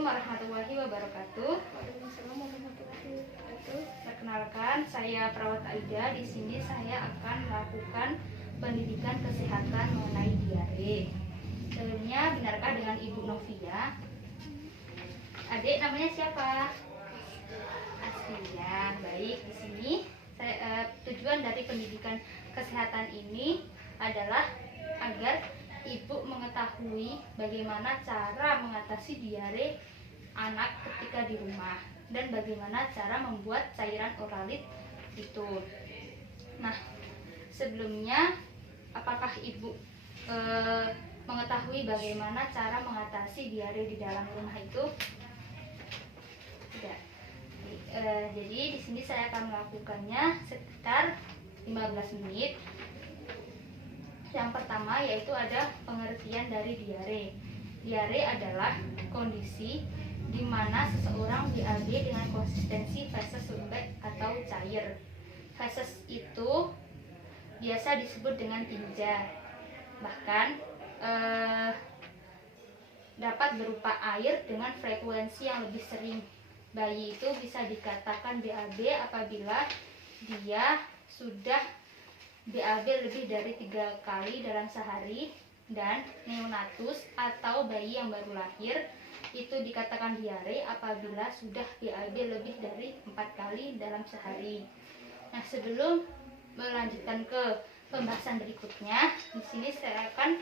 Assalamualaikum warahmatullahi wabarakatuh. Waalaikumsalam warahmatullahi wabarakatuh. Perkenalkan, saya Perawat Aida. Di sini saya akan melakukan pendidikan kesehatan mengenai diare. Sebelumnya, benarkah dengan Ibu Novia? Adik namanya siapa? Aslia. Baik, di sini tujuan dari pendidikan kesehatan ini adalah agar Ibu mengetahui bagaimana cara mengatasi diare anak ketika di rumah dan bagaimana cara membuat cairan oralit itu. Nah, sebelumnya apakah Ibu mengetahui bagaimana cara mengatasi diare di dalam rumah itu? Tidak. Jadi di sini saya akan melakukannya sekitar 15 menit. Yang pertama yaitu ada pengertian dari diare. Diare adalah kondisi di mana seseorang BAB dengan konsistensi feses lembek atau cair. Feses itu biasa disebut dengan tinja. Bahkan dapat berupa air dengan frekuensi yang lebih sering. Bayi itu bisa dikatakan BAB apabila dia sudah BAB lebih dari 3 kali dalam sehari, dan neonatus atau bayi yang baru lahir itu dikatakan diare apabila sudah BAB lebih dari 4 kali dalam sehari. Nah, sebelum melanjutkan ke pembahasan berikutnya, di sini saya akan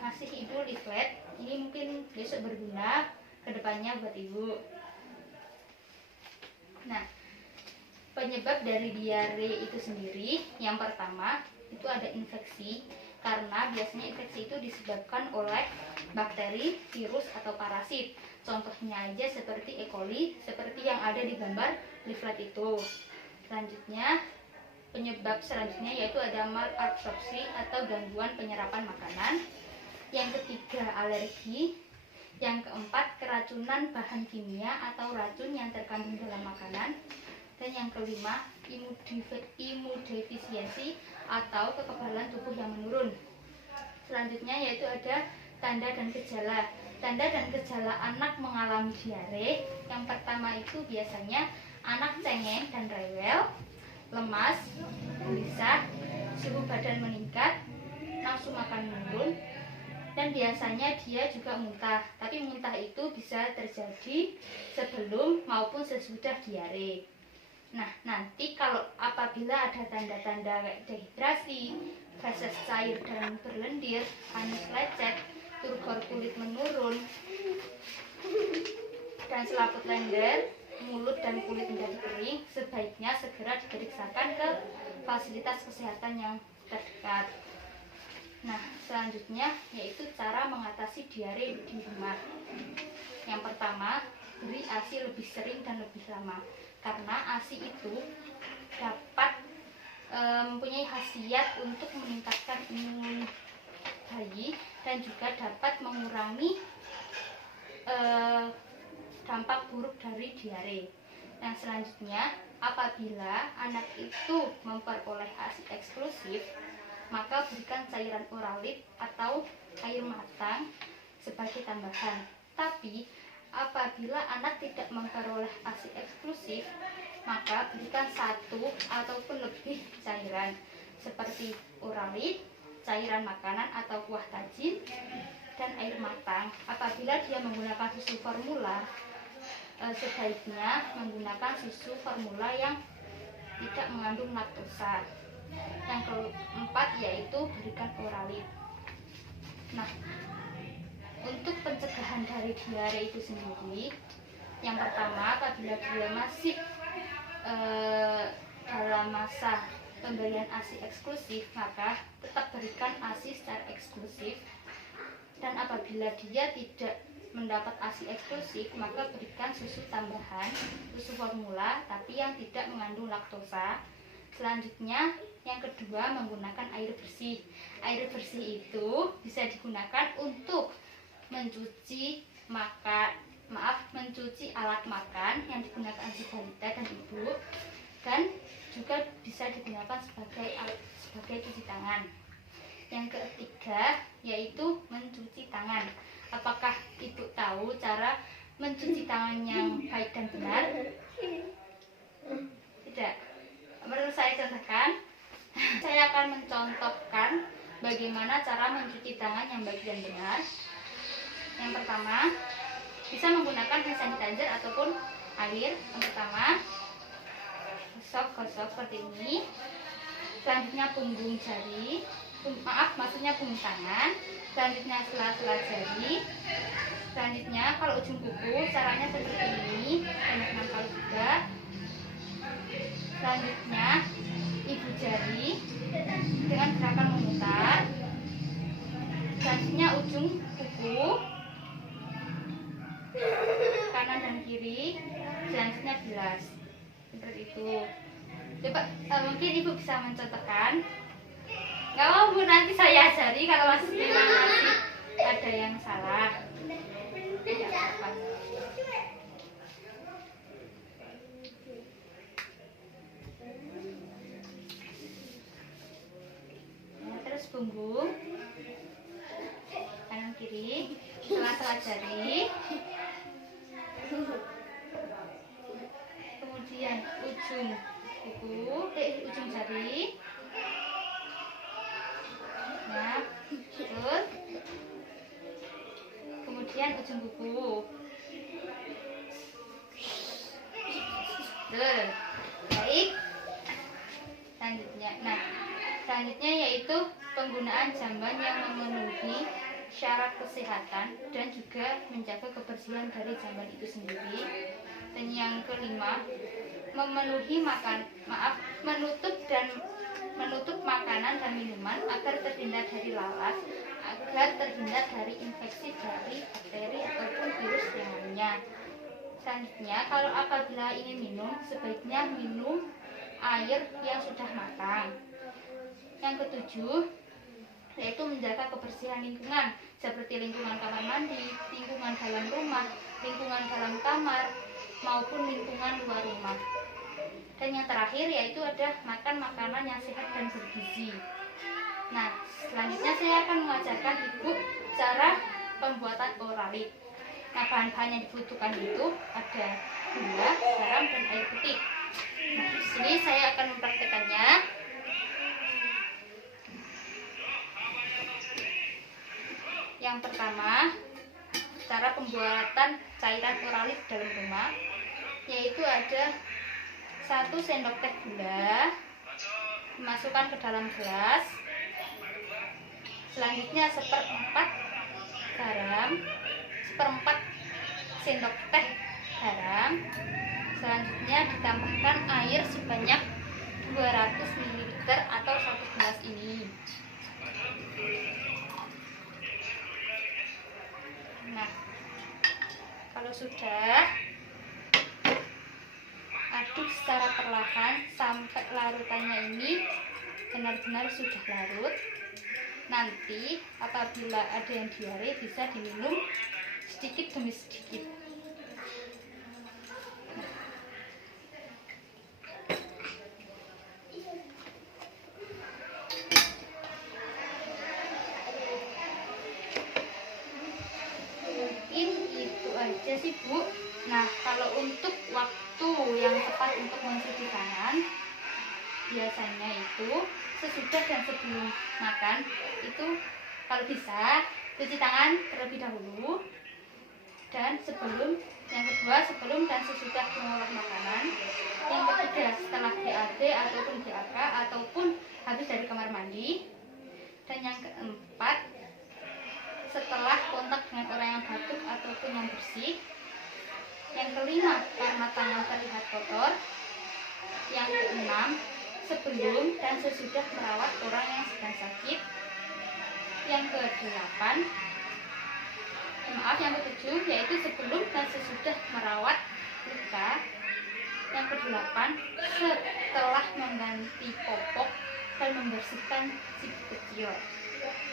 ngasih Ibu leaflet. Ini mungkin besok berguna kedepannya buat Ibu. Nah, penyebab dari diare itu sendiri, yang pertama itu ada infeksi, karena biasanya infeksi itu disebabkan oleh bakteri, virus, atau parasit. Contohnya aja seperti E. coli, seperti yang ada di gambar leaflet itu. Selanjutnya, penyebab selanjutnya yaitu ada malabsorpsi atau gangguan penyerapan makanan. Yang ketiga, alergi. Yang keempat, keracunan bahan kimia atau racun yang terkandung dalam makanan. Dan yang kelima, imunodefisiensi atau kekebalan tubuh yang menurun. Selanjutnya yaitu ada tanda dan gejala. Tanda dan gejala anak mengalami diare. Yang pertama itu biasanya anak cengeng dan rewel, lemas, gelisah, suhu badan meningkat, nafsu makan menurun, dan biasanya dia juga muntah. Tapi muntah itu bisa terjadi sebelum maupun sesudah diare. Nah, nanti kalau apabila ada tanda-tanda kayak dehidrasi, feses cair dan berlendir, anus lecet, turgor kulit menurun, dan selaput lender, mulut dan kulit menjadi kering, sebaiknya segera diperiksakan ke fasilitas kesehatan yang terdekat. Nah, selanjutnya yaitu cara mengatasi diare di rumah. Yang pertama, beri ASI lebih sering dan lebih lama, karena ASI itu dapat mempunyai khasiat untuk meningkatkan imun bayi dan juga dapat mengurangi dampak buruk dari diare. Yang selanjutnya, apabila anak itu memperoleh ASI eksklusif, maka berikan cairan oralit atau air matang sebagai tambahan. Tapi apabila anak tidak memperoleh ASI eksklusif, maka berikan 1 ataupun lebih cairan seperti oralit, cairan makanan atau kuah tajin, dan air matang. Apabila dia menggunakan susu formula, sebaiknya menggunakan susu formula yang tidak mengandung laktosa. Yang keempat yaitu berikan oralit. Nah, untuk pencegahan dari diare itu sendiri, yang pertama apabila dia masih dalam masa pemberian ASI eksklusif, maka tetap berikan ASI secara eksklusif. Dan apabila dia tidak mendapat ASI eksklusif, maka berikan susu tambahan, susu formula tapi yang tidak mengandung laktosa. Selanjutnya, yang kedua, menggunakan air bersih. Air bersih itu bisa digunakan untuk mencuci mencuci alat makan yang digunakan si balita dan ibu, dan juga bisa digunakan sebagai cuci tangan. Yang ketiga yaitu mencuci tangan. Apakah ibu tahu cara cara mencuci tangan yang baik dan benar? Tidak. Perlu saya contohkan? Saya akan mencontohkan bagaimana cara mencuci tangan yang baik dan benar. Yang pertama, bisa menggunakan hand sanitizer ataupun air. Yang pertama, gosok seperti ini. Selanjutnya punggung jari, maksudnya punggung tangan. Selanjutnya sela-sela jari. Selanjutnya kalau ujung kuku caranya seperti ini, banyak 6 kali juga. Selanjutnya ibu jari dengan gerakan memutar. Selanjutnya ujung kuku kanan dan kiri. Selanjutnya bilas seperti itu. Coba mungkin ibu bisa mencontohkan. Nggak mau bu, nanti saya ajari kalau masih ada yang salah. Tidak apa-apa. Nah, terus punggung kanan kiri, sela-sela jari, kemudian ujung kuku, ujung jari. Nah, terus kemudian ujung kuku. Baik. Selanjutnya yaitu penggunaan jamban yang memenuhi syarat kesehatan dan juga menjaga kebersihan dari jamban itu sendiri. Dan yang kelima, menutup makanan dan minuman agar terhindar dari lalat, agar terhindar dari infeksi dari bakteri ataupun virus yang lainnya. Selanjutnya, kalau apabila ingin minum, sebaiknya minum air yang sudah matang. Yang ketujuh, yaitu menjaga kebersihan lingkungan, seperti lingkungan kamar mandi, lingkungan dalam rumah, lingkungan dalam kamar, maupun lingkungan luar rumah. Dan yang terakhir yaitu ada makan makanan yang sehat dan bergizi. Nah, selanjutnya saya akan mengajarkan ibu cara pembuatan oralit. Nah, bahan-bahan yang dibutuhkan itu ada gula, garam, dan air putih. Nah, di sini saya akan mempraktekannya. Yang pertama, cara pembuatan cairan oralit dalam rumah, yaitu ada 1 sendok teh gula dimasukkan ke dalam gelas. Selanjutnya 1/4 garam, 1/4 sendok teh garam. Selanjutnya ditambahkan air sebanyak 200 ml atau 1 gelas ini. Nah, kalau sudah, aduk secara perlahan sampai larutannya ini benar-benar sudah larut. Nanti apabila ada yang diare bisa diminum sedikit demi sedikit. Mungkin itu aja sih Bu. Nah, kalau untuk waktu yang tepat untuk mencuci tangan, biasanya itu sesudah dan sebelum makan. Itu kalau bisa cuci tangan terlebih dahulu, dan yang kedua sebelum dan sesudah mengolah makanan. Yang ketiga setelah BAB ataupun BAK ataupun habis dari kamar mandi. Dan yang keempat setelah kontak dengan orang yang batuk ataupun yang bersih. Yang kelima, karena tangan terlihat kotor. Yang keenam, sebelum dan sesudah merawat orang yang sedang sakit. Yang ketujuh, yaitu sebelum dan sesudah merawat luka. Yang kedelapan, setelah mengganti popok dan membersihkan si kecil.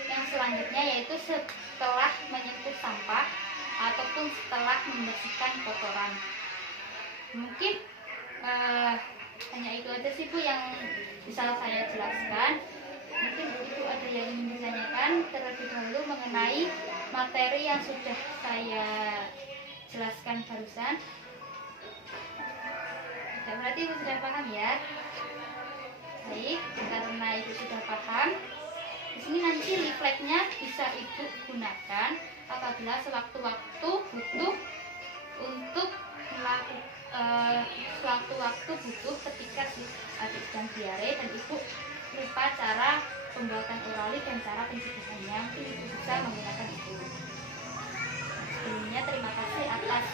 Yang selanjutnya yaitu setelah menyentuh sampah ataupun setelah membersihkan kotoran. Mungkin hanya itu aja sih Bu yang bisa saya jelaskan. Mungkin Ibu ada yang ingin ditanyakan terlebih dahulu mengenai materi yang sudah saya jelaskan barusan. Oke, berarti Ibu sudah paham ya? Baik, karena Ibu sudah paham, di sini nanti refleksnya bisa Ibu gunakan apabila sewaktu-waktu butuh untuk melakukan sewaktu-waktu butuh ketika si adik sedang diare dan Ibu lupa cara pembuatan orali dan cara pencegahannya, mungkin Ibu bisa menggunakan itu. Sebelumnya terima kasih atas